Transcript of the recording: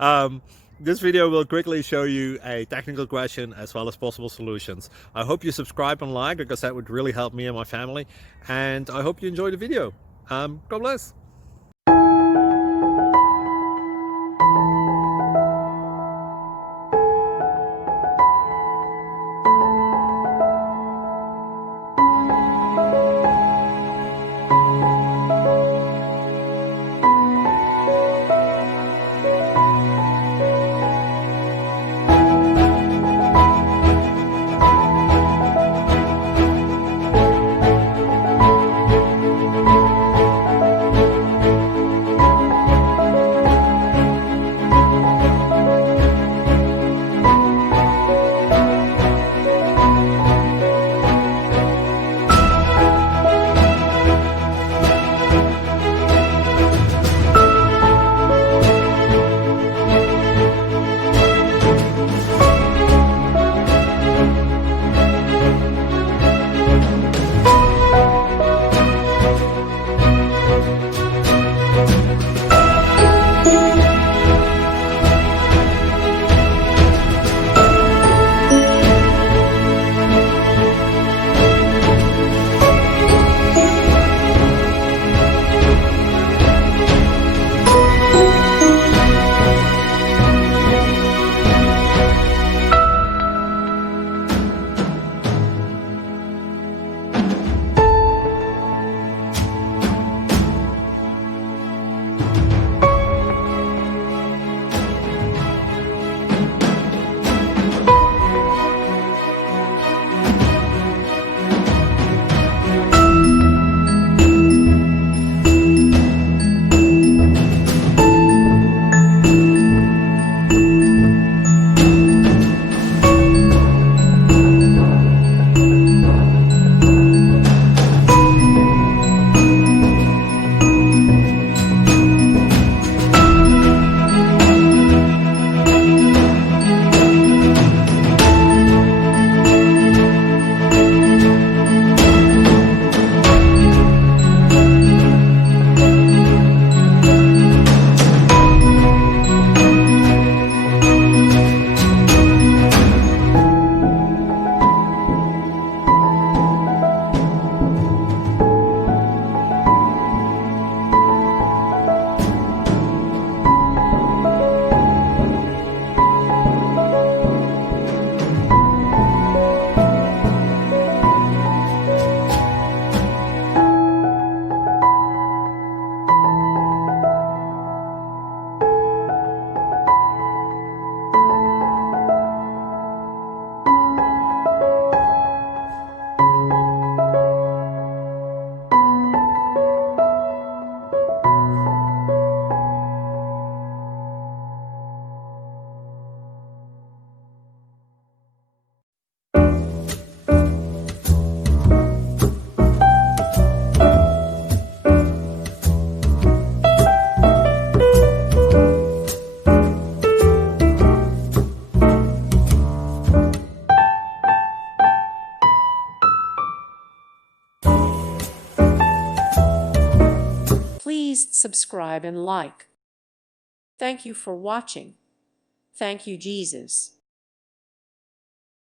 um, this video will quickly show you a technical question as well as possible solutions. I hope you subscribe and like, because that would really help me and my family. And I hope you enjoy the video. God bless. Please subscribe and like. Thank you for watching. Thank you, Jesus.